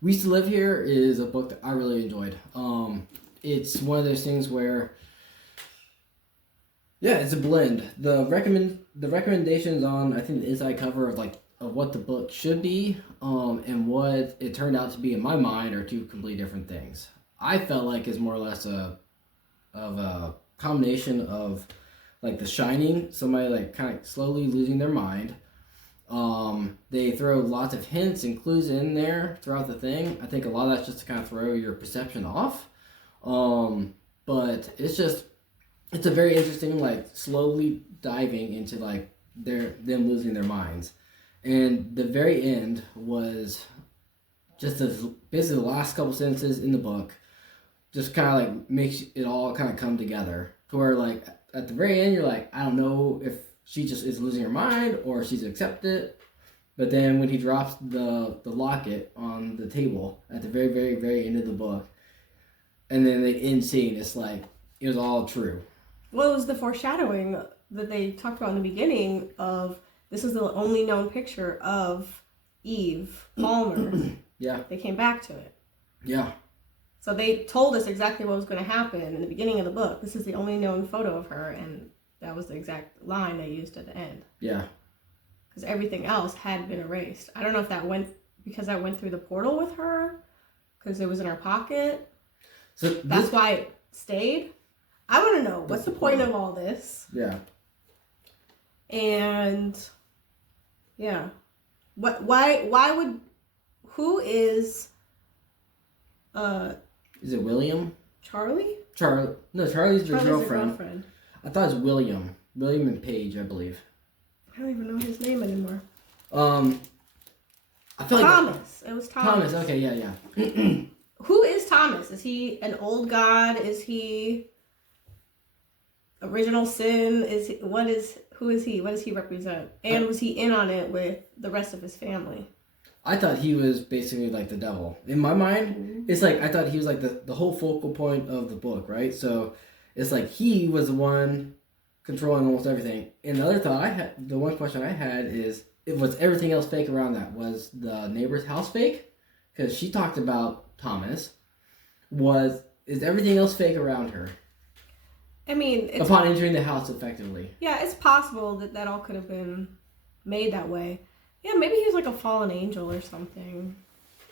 We Used to Live Here is a book that I really enjoyed. It's one of those things where, yeah, it's a blend. The recommendations on, I think, the inside cover of what the book should be, and what it turned out to be in my mind are two completely different things. I felt like it's more or less a combination of like The Shining, somebody like kind of slowly losing their mind. They throw lots of hints and clues in there throughout the thing. I think a lot of that's just to kind of throw your perception off. But it's a very interesting, like, slowly diving into like them losing their minds. And the very end was just basically the last couple sentences in the book just kind of like makes it all kind of come together to where, like, at the very end you're like, I don't know if she just is losing her mind or she's accepted it. But then when he drops the locket on the table at the very, very, very end of the book, and then the end scene, it's like it was all true. Well, it was the foreshadowing that they talked about in the beginning of this is the only known picture of Eve Palmer. Yeah. They came back to it. Yeah. So they told us exactly what was going to happen in the beginning of the book. This is the only known photo of her, and that was the exact line they used at the end. Yeah. Because everything else had been erased. I don't know if that went through the portal with her, because it was in her pocket. So that's why it stayed. I want to know, what's the point of all this? Yeah. And yeah, why would, who is it William? Charlie? No, Charlie's their girlfriend. I thought it was William and Paige, I believe. I don't even know his name anymore. I feel Thomas. It was Thomas. Okay, yeah. Who is Thomas? Is he an old god? Is he original sin? Who is he? What does he represent? And was he in on it with the rest of his family? I thought he was basically like the devil. In my mind, it's like I thought he was like the whole focal point of the book, right? So it's like he was the one controlling almost everything. And the other thought I had, the one question I had is, was everything else fake around that? Was the neighbor's house fake? Because she talked about Thomas. Is everything else fake around her? I mean, upon entering the house effectively. Yeah, it's possible that all could have been made that way. Yeah, maybe he's like a fallen angel or something.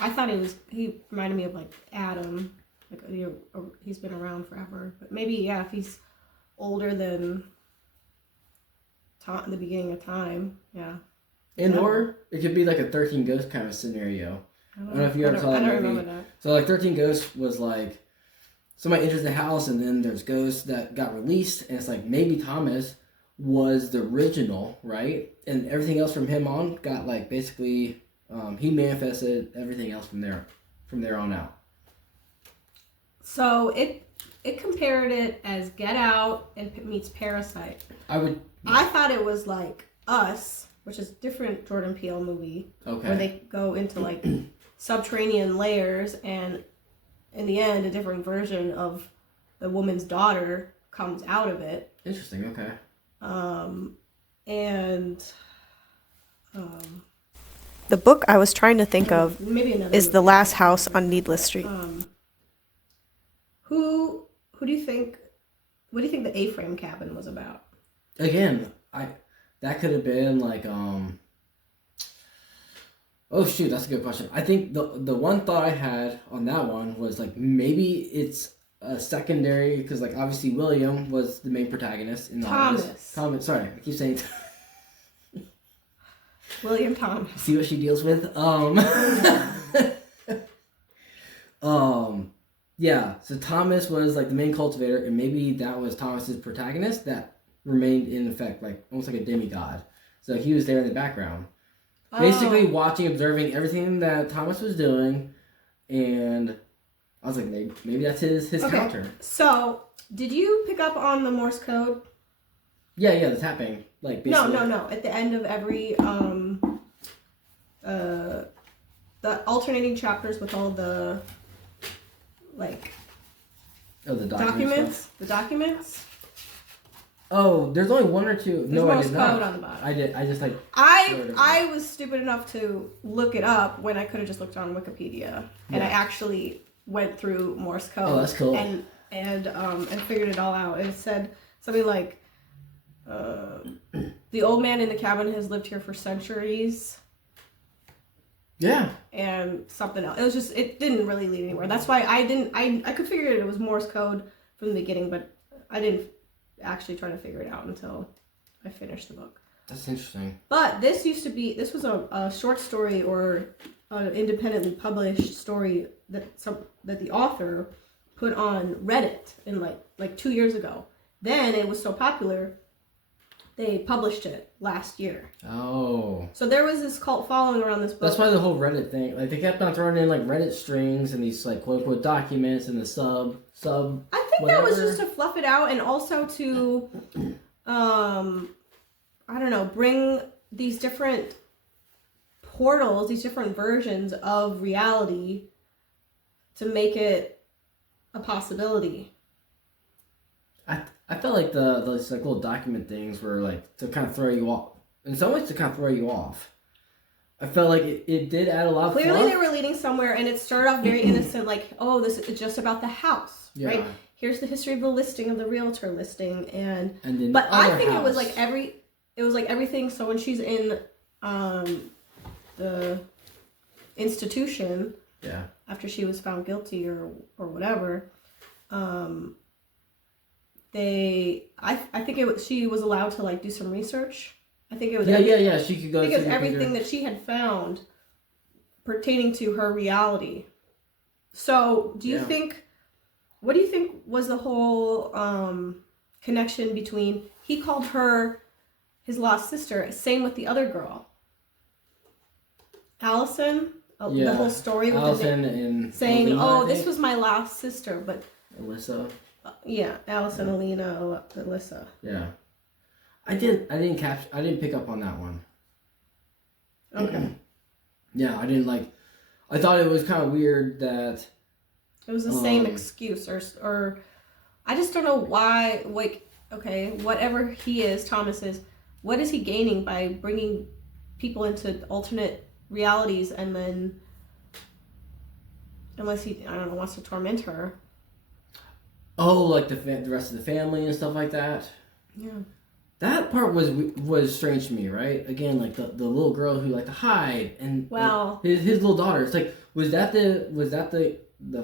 I thought he reminded me of like Adam. Like he's been around forever. But maybe, yeah, if he's older than the beginning of time, yeah. Or it could be like a 13 Ghosts kind of scenario. I don't know if you ever saw that movie. I don't remember that. So like 13 Ghosts was like somebody enters the house and then there's ghosts that got released, and it's like maybe Thomas was the original, right? And everything else from him on got like basically he manifested everything else from there on out. So it compared it as Get Out and meets Parasite. I thought it was like Us, which is a different Jordan Peele movie. Okay. Where they go into like subterranean layers, and in the end, a different version of the woman's daughter comes out of it. Interesting. Okay. The book I was trying to think of is The Last House on Needless Street. Who do you think? What do you think the A-frame cabin was about? Again, that could have been like Oh shoot, that's a good question. I think the one thought I had on that one was like maybe it's a secondary, because like obviously William was the main protagonist in the Thomas. Sorry, I keep saying William Thomas. See what she deals with. Yeah. So Thomas was like the main cultivator, and maybe that was Thomas's protagonist that remained in effect, like almost like a demigod. So he was there in the background. Basically watching, observing everything that Thomas was doing, and I was like, maybe that's his counter. So, did you pick up on the Morse Code? Yeah, the tapping. Like basically. No. At the end of every the alternating chapters with all the like the documents. The documents. Oh, there's only one or two. There's No, I Morse did code not. on the bottom. I did. I just like. I was stupid enough to look it up when I could have just looked on Wikipedia, and I actually went through Morse code. Oh, that's cool. And figured it all out. And it said something like, "The old man in the cabin has lived here for centuries." Yeah. And something else. It was just, it didn't really lead anywhere. That's why I could figure it was Morse code from the beginning, but I didn't actually try to figure it out until I finished the book. That's interesting. But this was a short story or an independently published story that the author put on Reddit in like 2 years ago. Then it was so popular, they published it last year. Oh. So there was this cult following around this book. That's why the whole Reddit thing, like they kept on throwing in like Reddit strings and these like quote unquote documents and the sub. I think whatever. that was just to fluff it out and also to, I don't know, bring these different portals, these different versions of reality to make it a possibility. I felt like those like little document things were like to kind of throw you off. In some ways, to kind of throw you off. I felt like it did add a lot of Clearly, fluff. they were leading somewhere, and it started off very innocent, like, oh, this is just about the house, right? Here's the history of the listing of the Realtor listing, and then but I think house. it was like everything. So when she's in the institution, after she was found guilty or whatever, I think she was allowed to like do some research. I think it was she could go. I think it was everything that she had found pertaining to her reality. So what do you think was the whole connection between, he called her his lost sister, same with the other girl, Allison, the whole story with Allison and saying, Alina, this was my lost sister, but Alyssa. Allison, Alina, Alyssa. Yeah. I didn't pick up on that one. Okay. Yeah, I didn't like. I thought it was kind of weird that it was the same excuse, or I just don't know why. Like, okay, whatever Thomas is, what is he gaining by bringing people into alternate realities, and then, unless he, I don't know, wants to torment her. Oh, like the rest of the family and stuff like that. Yeah. That part was strange to me, right? Again, like the little girl who liked to hide, and like, his little daughter. It's like, was that the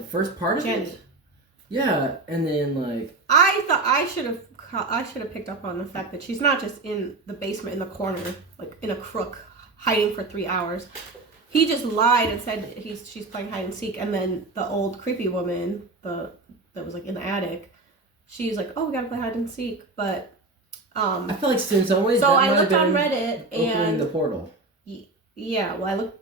first part of Jenny. it? Yeah, and then like I thought I should have picked up on the fact that she's not just in the basement in the corner, like in a crook, hiding for 3 hours. He just lied and said she's playing hide and seek, and then the old creepy woman, that was like in the attic, she's like, oh, we gotta play hide and seek, but. I feel like in some ways. So I looked on Reddit and the portal. Yeah, well,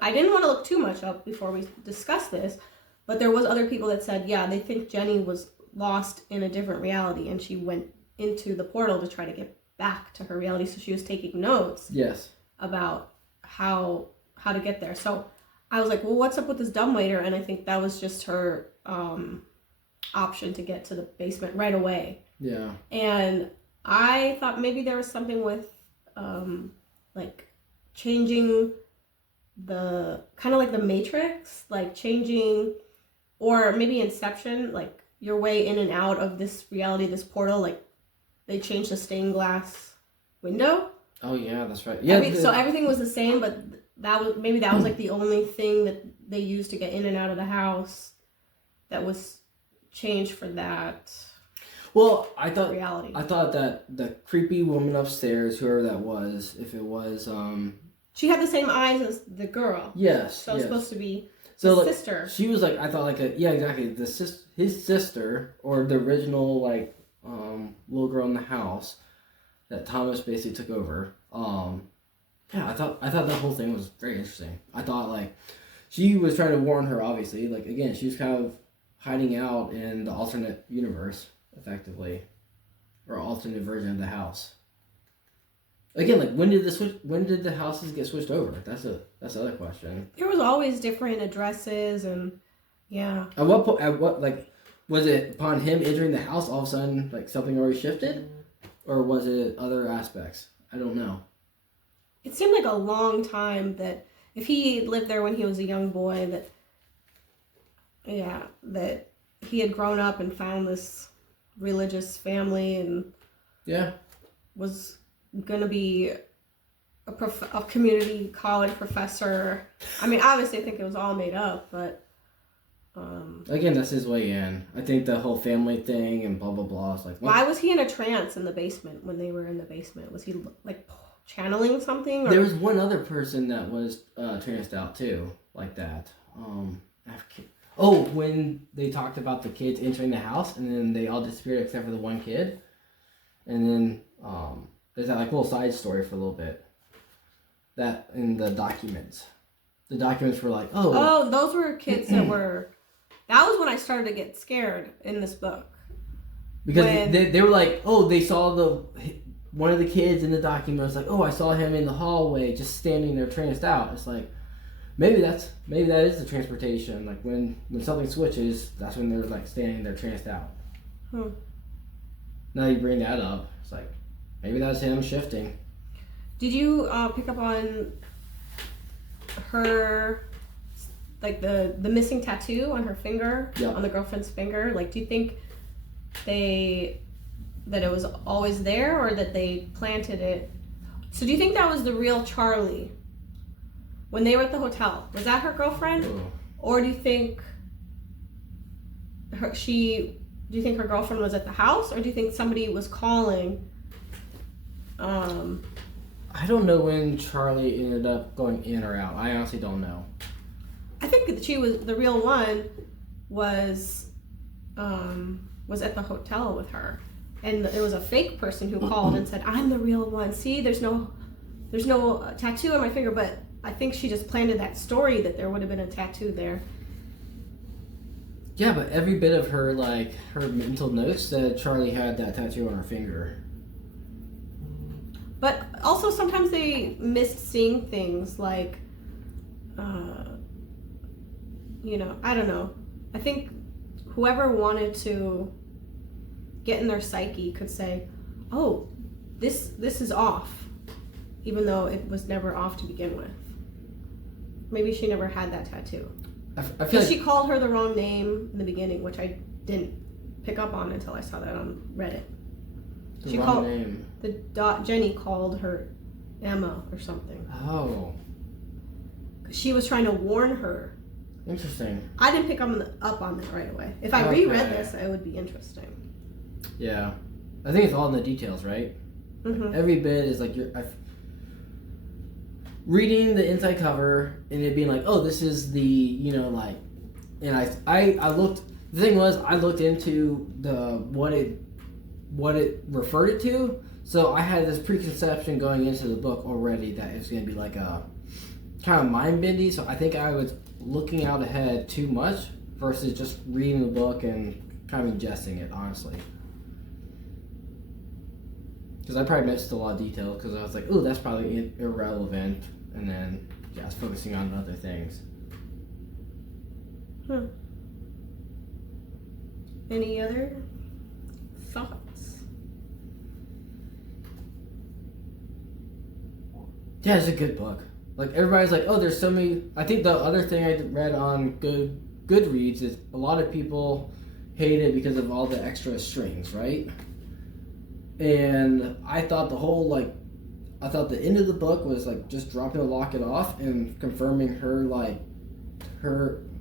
I didn't want to look too much up before we discussed this, but there was other people that said, yeah, they think Jenny was lost in a different reality, and she went into the portal to try to get back to her reality. So she was taking notes. Yes. About how to get there. So I was like, well, what's up with this dumbwaiter? And I think that was just her option to get to the basement right away. Yeah. And I thought maybe there was something with, like, changing the, kind of like the Matrix, like changing, or maybe Inception, like your way in and out of this reality, this portal, like they changed the stained glass window. Oh yeah, that's right. Yeah. So everything was the same, but that was like the only thing that they used to get in and out of the house that was changed for that. Well, I thought that the creepy woman upstairs, whoever that was, if it was, she had the same eyes as the girl. Yes. So it's supposed to be his sister. She was like, I thought like exactly, his sister, or the original like little girl in the house that Thomas basically took over. I thought that whole thing was very interesting. I thought like she was trying to warn her, obviously, like again, she was kind of hiding out in the alternate universe. Effectively, or alternate version of the house. Again, like when did the houses get switched over? That's the other question. There was always different addresses, and yeah. At what like was it upon him entering the house all of a sudden like something already shifted, Or was it other aspects? I don't know. It seemed like a long time that if he lived there when he was a young boy, that he had grown up and found this religious family and was going to be a community college professor. I mean, obviously I think it was all made up, but... Again, that's his way in. I think the whole family thing and blah, blah, blah. Is like, why was he in a trance in the basement when they were in the basement? Was he like channeling something? Or? There was one other person that was tranced out too, like that. When they talked about the kids entering the house and then they all disappeared except for the one kid. And then there's that like little side story for a little bit. That in the documents. The documents were like, oh, those were kids that were... That was when I started to get scared in this book. Because they were like, they saw one of the kids in the document was like, I saw him in the hallway just standing there tranced out. It's like, maybe that is the transportation. Like when something switches, that's when they're like standing there tranced out. Now you bring that up, it's like, maybe that's him shifting. Did you pick up on her... Like the missing tattoo on her finger, on the girlfriend's finger? Like, do you think that it was always there or that they planted it? So do you think that was the real Charlie when they were at the hotel? Was that her girlfriend? Or do you think her girlfriend was at the house, or do you think somebody was calling? I don't know when Charlie ended up going in or out. I honestly don't know. I think that she was the real one. Was at the hotel with her, and it was a fake person who called and said, "I'm the real one. See, there's no tattoo on my finger." But I think she just planted that story that there would have been a tattoo there. Yeah, but every bit of her her mental notes said Charlie had that tattoo on her finger. But also sometimes they missed seeing things like. I don't know. I think whoever wanted to get in their psyche could say, "Oh, this is off," even though it was never off to begin with. Maybe she never had that tattoo. I feel like she called her the wrong name in the beginning, which I didn't pick up on until I saw that on Reddit. She called name. Jenny called her Emma or something. Oh. She was trying to warn her. Interesting. I didn't pick up on that right away. If I reread this, it would be interesting. Yeah. I think it's all in the details, right? Mm-hmm. Every bit is like reading the inside cover and it being like, this is the, and I looked, the thing was, I looked into what it referred it to, so I had this preconception going into the book already that it's going to be like a kind of mind-bendy, so I think I was looking out ahead too much versus just reading the book and kind of ingesting it, honestly. Because I probably missed a lot of details because I was like, that's probably irrelevant, and then I was focusing on other things. Any other thoughts? Yeah, it's a good book. Like, everybody's like, there's so many... I think the other thing I read on Goodreads is a lot of people hate it because of all the extra strings, right? And I thought the end of the book was, just dropping the Locket off and confirming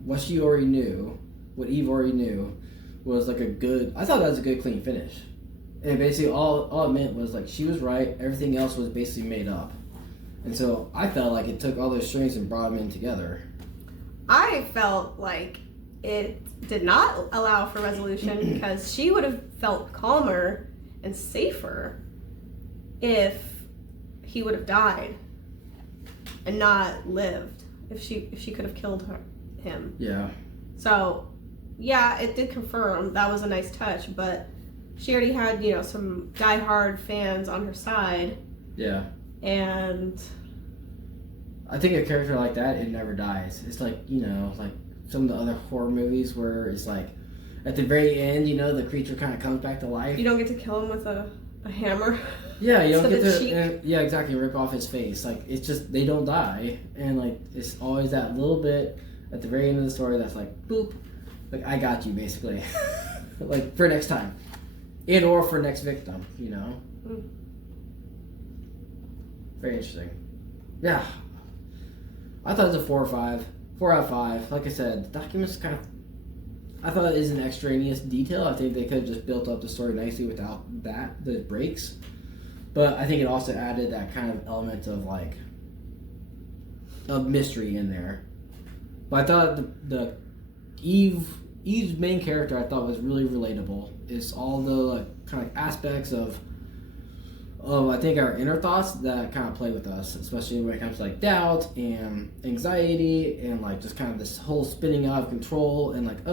what she already knew, what Eve already knew, was, I thought that was a good, clean finish. And basically, all it meant was, she was right, everything else was basically made up. And so I felt like it took all those strings and brought them in together. I felt like it did not allow for resolution because she would have felt calmer and safer if he would have died and not lived. If she could have killed him. Yeah. So, yeah, it did confirm that was a nice touch, but she already had, some diehard fans on her side. Yeah. And I think a character like that, it never dies. It's like some of the other horror movies where it's at the very end, the creature kind of comes back to life. You don't get to kill him with a a hammer. Yeah, you don't to get the to cheek. yeah, exactly, rip off his face. Like it's just they don't die, and like it's always that little bit at the very end of the story that's like boop, like I got you basically, like for next time, and or for next victim, you know. Very interesting. Yeah, I thought it was a 4 or 5, 4 out of 5. Like I said, the documents kind of. I thought it is an extraneous detail. I think they could have just built up the story nicely without that, the breaks. But I think it also added that kind of element of like of mystery in there. But I thought the Eve's main character I thought was really relatable. It's all the like kind of aspects of I think our inner thoughts that kind of play with us, especially when it comes to like doubt and anxiety and like just kind of this whole spinning out of control and like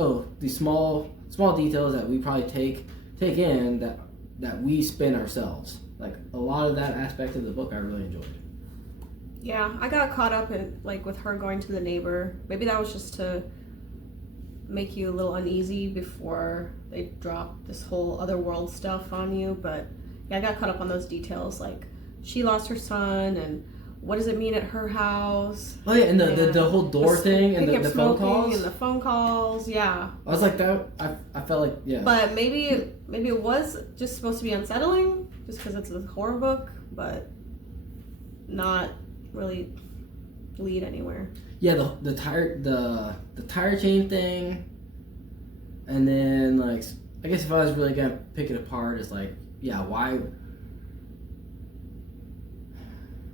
these small details that we probably take in that we spin ourselves. Like a lot of that aspect of the book I really enjoyed. Yeah, I got caught up in like with her going to the neighbor. Maybe that was just to make you a little uneasy before they drop this whole other world stuff on you, but yeah, I got caught up on those details, like she lost her son, and what does it mean at her house? Oh yeah, and the whole door thing, and the phone calls, and the phone calls. Yeah, I was like that. I felt like yeah. But maybe it was just supposed to be unsettling, just because it's a horror book, but not really lead anywhere. Yeah, the tire chain thing, and then like I guess if I was really gonna pick it apart, it's like. Yeah, why?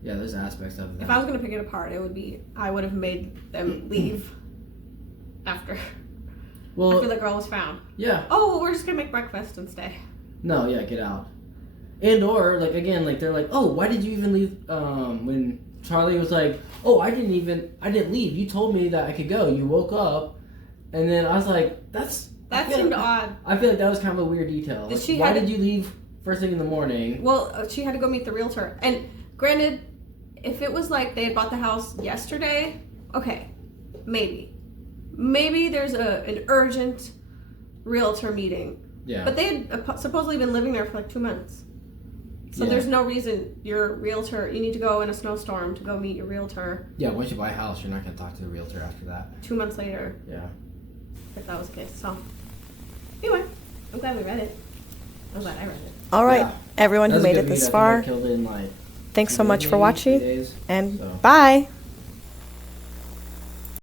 Yeah, there's aspects of that. If I was going to pick it apart, I would have made them leave after the girl was found. Yeah. Oh, well, we're just going to make breakfast and stay. No, yeah, get out. And or, like, again, like, they're like, oh, why did you even leave? When Charlie was like, oh, I didn't leave. You told me that I could go. You woke up. And then I was like, that seemed odd. I feel like that was kind of a weird detail. Like, why did you leave first thing in the morning? Well, she had to go meet the realtor. And granted, if it was like they had bought the house yesterday, okay, maybe there's an urgent realtor meeting. Yeah. But they had supposedly been living there for like 2 months. So there's no reason your realtor, you need to go in a snowstorm to go meet your realtor. Yeah, once you buy a house, you're not going to talk to the realtor after that. 2 months later. Yeah. If that was the case. So, anyway, I'm glad we read it. I'm glad I read it. All right, everyone who made it this far, Killed it in like thanks so much for watching, and so. bye.